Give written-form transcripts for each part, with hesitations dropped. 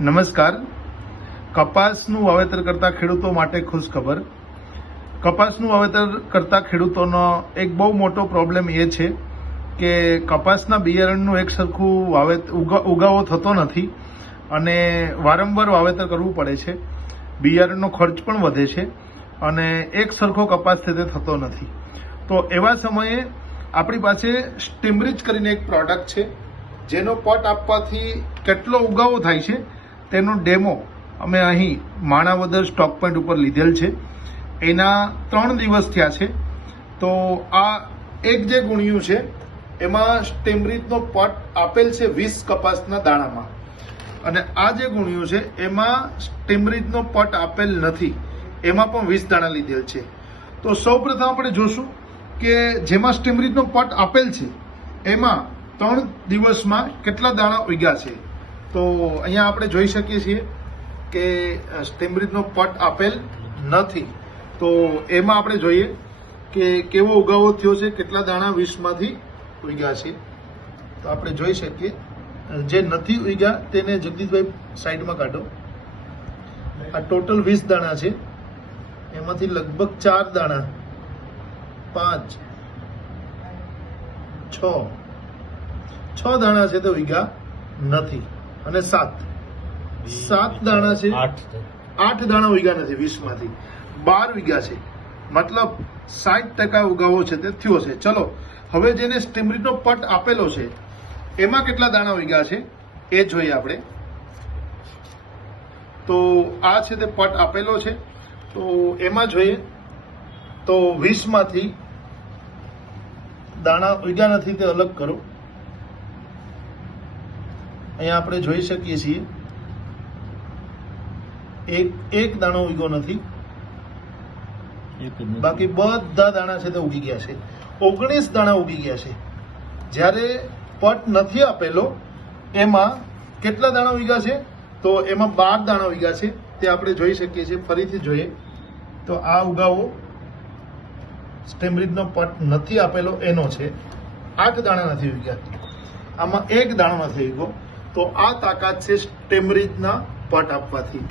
નમસ્કાર. કપાસનું વાવેતર કરતા ખેડૂતો માટે ખુશ ખબર. કપાસનું વાવેતર કરતા ખેડૂતોનો એક બહુ મોટો પ્રોબ્લેમ એ છે કે કપાસના બિયારણનું એક સરખું ઉગાવો થતો નથી અને વારંવાર વાવેતર કરવું પડે છે. બિયારણનો ખર્ચ પણ વધે છે અને એક સરખો કપાસ તે થતો નથી. તો એવા સમયે આપણી પાસે સ્ટીમરીચ કરીને એક પ્રોડક્ટ છે, જેનો પટ આપવાથી કેટલો ઉગાવો થાય છે તેનો ડેમો અમે અહીં માણાવદર સ્ટોક પોઈન્ટ ઉપર લીધેલ છે. એના 3 દિવસ થયા છે. તો આ એક જે ગુણ્યું છે એમાં સ્ટીમરીચનો પટ આપેલ છે 20 કપાસના દાણામાં, અને આ જે ગુણ્યું છે એમાં સ્ટીમરીચનો પટ આપેલ નથી, એમાં પણ 20 દાણા લીધેલ છે. તો સૌપ્રથમ આપણે જોશું કે જેમાં સ્ટીમરીચનો પટ આપેલ છે એમાં 3 દિવસમાં કેટલા દાણા ઉગ્યા છે. તો અહીંયા આપણે જોઈ શકીએ છીએ કે સ્ટીમરીચનો પટ આપેલ નથી. તો એમાં આપણે જોઈએ કે કેવો ઉગાવો થયો છે, કેટલા દાણા 20 માંથી ઉગ્યા છે. તો આપણે જોઈ શકીએ, જે નથી ઉગ્યા તેને જગદીશભાઈ સાઈડમાં કાઢો. આ ટોટલ 20 દાણા છે, એમાંથી લગભગ 4 દાણા 5 6 દાણા છે તો ઉગ્યા નથી, અને 7 દાણા છે, 8 દાણા ઉગ્યા નથી 20 માંથી, 12 ઉગ્યા છે. મતલબ 60% ઉગાવો છે તે થયો છે. ચલો હવે જેને સ્ટીમરીચનો પટ આપેલો છે એમાં કેટલા દાણા ઉગ્યા છે એ જોઈએ આપણે. તો આ છે તે પટ આપેલો છે, તો એમાં જોઈએ તો 20 માંથી દાણા ઉગ્યા નથી તે અલગ કરો. અહીંયા આપણે જોઈ શકીએ છીએ એક દાણો ઉગ્યો નથી, બાકી બધા દાણા છે તે ઉગી ગયા છે. 19 દાણા ઉગી ગયા છે. જ્યારે પટ નથી આપેલો એમાં કેટલા દાણા ઉગ્યા છે, તો એમાં 12 દાણા ઉગ્યા છે, તે આપણે જોઈ શકીએ છીએ. ફરીથી જોઈએ તો આ ઉગાવો સ્ટીમરીચનો પટ નથી આપેલો એનો છે. 8 દાણા નથી ઉગ્યા, આમાં 1 દાણો નથી ઉગ્યો. તો આ તાકાત છે સ્ટીમરીચના પટ આપવાથી.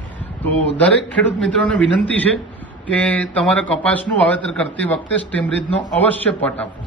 તો દરેક ખેડૂત મિત્રોને વિનંતી છે કે તમારા કપાસનું વાવેતર કરતી વખતે સ્ટીમરીચનો અવશ્ય પટ આપો.